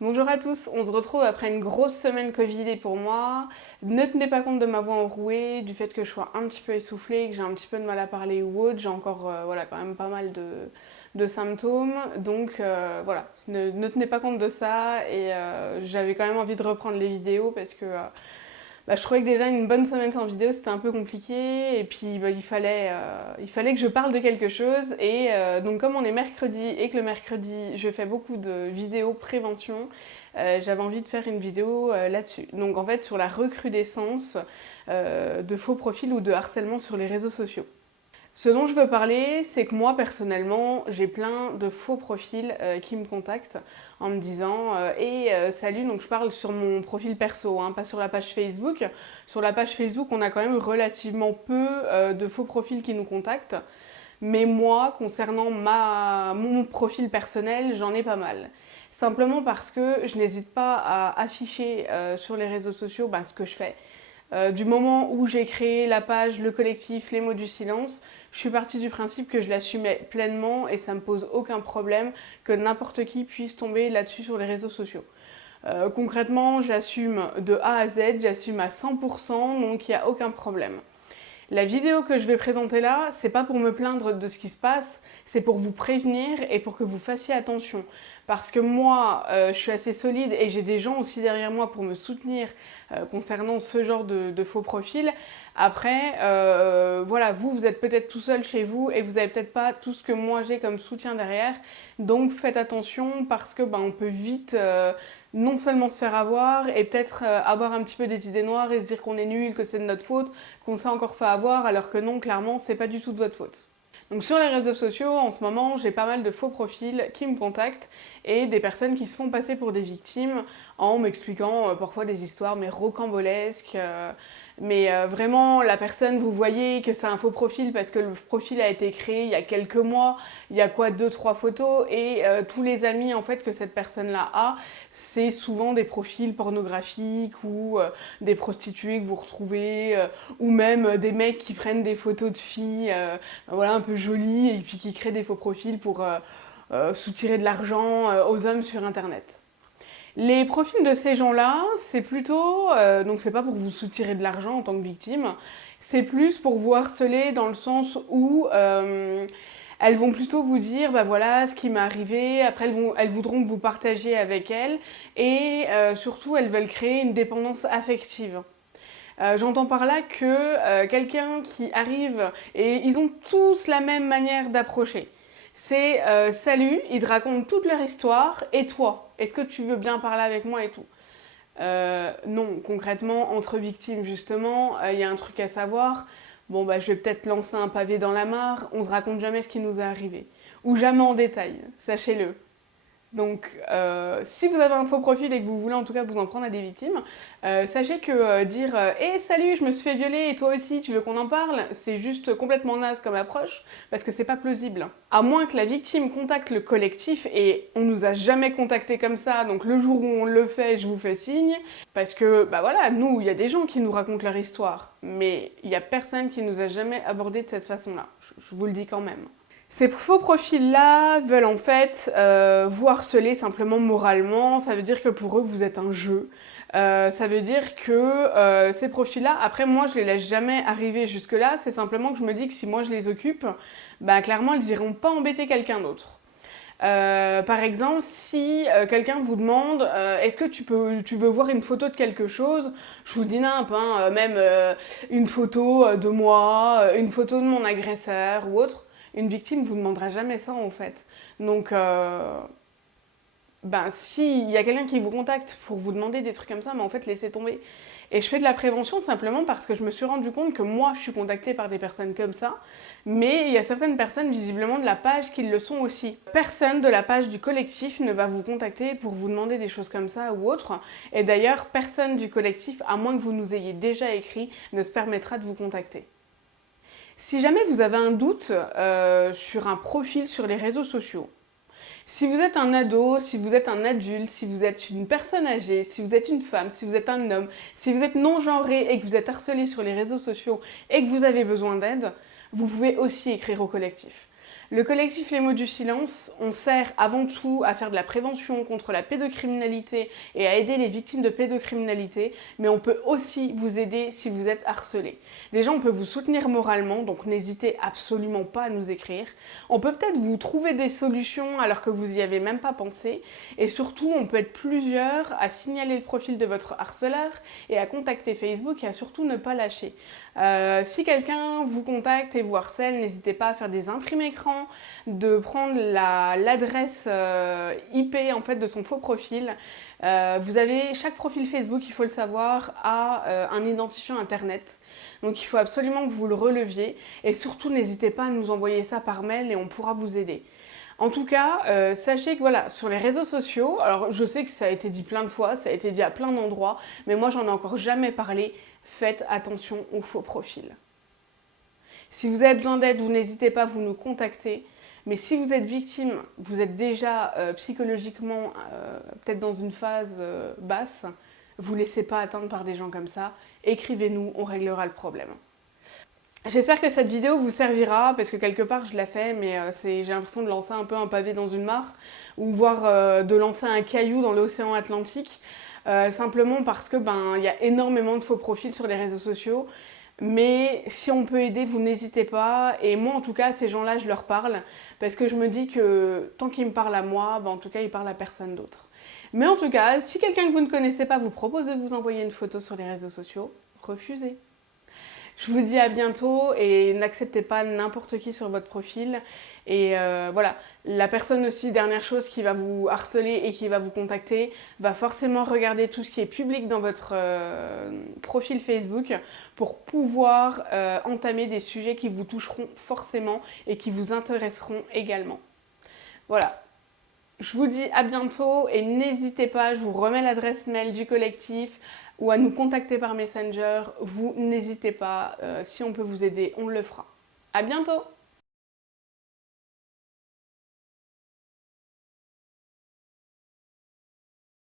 Bonjour à tous, on se retrouve après une grosse semaine Covidée pour moi. Ne tenez pas compte de ma voix enrouée, du fait que je sois un petit peu essoufflée, que j'ai un petit peu de mal à parler ou autre. J'ai encore voilà, quand même pas mal de symptômes. Donc voilà, ne tenez pas compte de ça. Et j'avais quand même envie de reprendre les vidéos parce que je trouvais que déjà une bonne semaine sans vidéo c'était un peu compliqué. Et puis il fallait que je parle de quelque chose. Et donc comme on est mercredi et que le mercredi je fais beaucoup de vidéos prévention, j'avais envie de faire une vidéo là-dessus. Donc en fait sur la recrudescence de faux profils ou de harcèlement sur les réseaux sociaux. Ce dont je veux parler, c'est que moi personnellement, j'ai plein de faux profils qui me contactent en me disant salut, donc je parle sur mon profil perso, hein, pas sur la page Facebook. Sur la page Facebook, on a quand même relativement peu de faux profils qui nous contactent. Mais moi, concernant mon profil personnel, j'en ai pas mal. Simplement parce que je n'hésite pas à afficher sur les réseaux sociaux ce que je fais. Du moment où j'ai créé la page, le collectif, les mots du silence, je suis partie du principe que je l'assumais pleinement et ça me pose aucun problème que n'importe qui puisse tomber là-dessus sur les réseaux sociaux. Concrètement, j'assume de A à Z, j'assume à 100%, donc il n'y a aucun problème. La vidéo que je vais présenter là, c'est pas pour me plaindre de ce qui se passe, c'est pour vous prévenir et pour que vous fassiez attention. Parce que moi, je suis assez solide et j'ai des gens aussi derrière moi pour me soutenir concernant ce genre de faux profils. Après, voilà, vous êtes peut-être tout seul chez vous et vous n'avez peut-être pas tout ce que moi j'ai comme soutien derrière. Donc faites attention parce que on peut vite non seulement se faire avoir et peut-être avoir un petit peu des idées noires et se dire qu'on est nul, que c'est de notre faute, qu'on s'est encore fait avoir, alors que non, clairement, c'est pas du tout de votre faute. Donc sur les réseaux sociaux, en ce moment, j'ai pas mal de faux profils qui me contactent et des personnes qui se font passer pour des victimes en m'expliquant parfois des histoires mais rocambolesques. Vraiment, la personne, vous voyez que c'est un faux profil parce que le profil a été créé il y a quelques mois, il y a quoi, deux, trois photos et tous les amis en fait que cette personne-là a, c'est souvent des profils pornographiques ou des prostituées que vous retrouvez ou même des mecs qui prennent des photos de filles voilà, un peu jolies et puis qui créent des faux profils pour soutirer de l'argent aux hommes sur internet. Les profils de ces gens-là, c'est plutôt, donc c'est pas pour vous soutirer de l'argent en tant que victime, c'est plus pour vous harceler dans le sens où elles vont plutôt vous dire, voilà, ce qui m'est arrivé, après elles voudront que vous partagiez avec elles, et surtout elles veulent créer une dépendance affective. J'entends par là que quelqu'un qui arrive, et ils ont tous la même manière d'approcher. C'est salut, ils te racontent toute leur histoire, et toi, est-ce que tu veux bien parler avec moi et tout. Non, concrètement, entre victimes justement, il y a un truc à savoir. Bon, je vais peut-être lancer un pavé dans la mare, on se raconte jamais ce qui nous est arrivé. Ou jamais en détail, sachez-le. Donc, si vous avez un faux profil et que vous voulez en tout cas vous en prendre à des victimes, sachez que dire hey, salut, je me suis fait violer et toi aussi, tu veux qu'on en parle, c'est juste complètement naze comme approche parce que c'est pas plausible. À moins que la victime contacte le collectif et on nous a jamais contacté comme ça, donc le jour où on le fait, je vous fais signe parce que voilà, nous, il y a des gens qui nous racontent leur histoire, mais il y a personne qui nous a jamais abordé de cette façon-là. Je vous le dis quand même. Ces faux profils-là veulent en fait vous harceler simplement moralement. Ça veut dire que pour eux, vous êtes un jeu. Ça veut dire que ces profils-là, après moi, je les laisse jamais arriver jusque-là. C'est simplement que je me dis que si moi je les occupe, clairement, ils iront pas embêter quelqu'un d'autre. Par exemple, si quelqu'un vous demande est-ce que tu veux voir une photo de quelque chose, je vous dis nimp, hein, même une photo de moi, une photo de mon agresseur ou autre. Une victime vous demandera jamais ça en fait. Donc, s'il y a quelqu'un qui vous contacte pour vous demander des trucs comme ça, en fait, laissez tomber. Et je fais de la prévention simplement parce que je me suis rendu compte que moi, je suis contactée par des personnes comme ça, mais il y a certaines personnes visiblement de la page qui le sont aussi. Personne de la page du collectif ne va vous contacter pour vous demander des choses comme ça ou autre. Et d'ailleurs, personne du collectif, à moins que vous nous ayez déjà écrit, ne se permettra de vous contacter. Si jamais vous avez un doute sur un profil sur les réseaux sociaux, si vous êtes un ado, si vous êtes un adulte, si vous êtes une personne âgée, si vous êtes une femme, si vous êtes un homme, si vous êtes non-genré et que vous êtes harcelé sur les réseaux sociaux et que vous avez besoin d'aide, vous pouvez aussi écrire au collectif. Le collectif Les Mots du Silence, on sert avant tout à faire de la prévention contre la pédocriminalité et à aider les victimes de pédocriminalité, mais on peut aussi vous aider si vous êtes harcelé. Déjà, on peut vous soutenir moralement, donc n'hésitez absolument pas à nous écrire. On peut peut-être vous trouver des solutions alors que vous n'y avez même pas pensé. Et surtout, on peut être plusieurs à signaler le profil de votre harceleur et à contacter Facebook et à surtout ne pas lâcher. Si quelqu'un vous contacte et vous harcèle, n'hésitez pas à faire des imprimés écran, de prendre l'adresse IP en fait, de son faux profil. Vous avez chaque profil Facebook, il faut le savoir, a un identifiant internet. Donc il faut absolument que vous le releviez et surtout n'hésitez pas à nous envoyer ça par mail et on pourra vous aider. En tout cas, sachez que voilà, sur les réseaux sociaux, alors je sais que ça a été dit plein de fois, ça a été dit à plein d'endroits, mais moi j'en ai encore jamais parlé, faites attention aux faux profils. Si vous avez besoin d'aide, vous n'hésitez pas, vous nous contactez. Mais si vous êtes victime, vous êtes déjà psychologiquement peut-être dans une phase basse, vous ne laissez pas atteindre par des gens comme ça. Écrivez-nous, on réglera le problème. J'espère que cette vidéo vous servira, parce que quelque part je la fais, mais j'ai l'impression de lancer un peu un pavé dans une mare, ou voire de lancer un caillou dans l'océan Atlantique, simplement parce que il y a énormément de faux profils sur les réseaux sociaux. Mais si on peut aider, vous n'hésitez pas. Et moi, en tout cas, ces gens-là, je leur parle. Parce que je me dis que tant qu'ils me parlent à moi, en tout cas, ils parlent à personne d'autre. Mais en tout cas, si quelqu'un que vous ne connaissez pas vous propose de vous envoyer une photo sur les réseaux sociaux, refusez. Je vous dis à bientôt et n'acceptez pas n'importe qui sur votre profil. Et voilà, la personne aussi, dernière chose, qui va vous harceler et qui va vous contacter, va forcément regarder tout ce qui est public dans votre profil Facebook pour pouvoir entamer des sujets qui vous toucheront forcément et qui vous intéresseront également. Voilà. Je vous dis à bientôt et n'hésitez pas, je vous remets l'adresse mail du collectif ou à nous contacter par Messenger. Vous n'hésitez pas, si on peut vous aider, on le fera. À bientôt!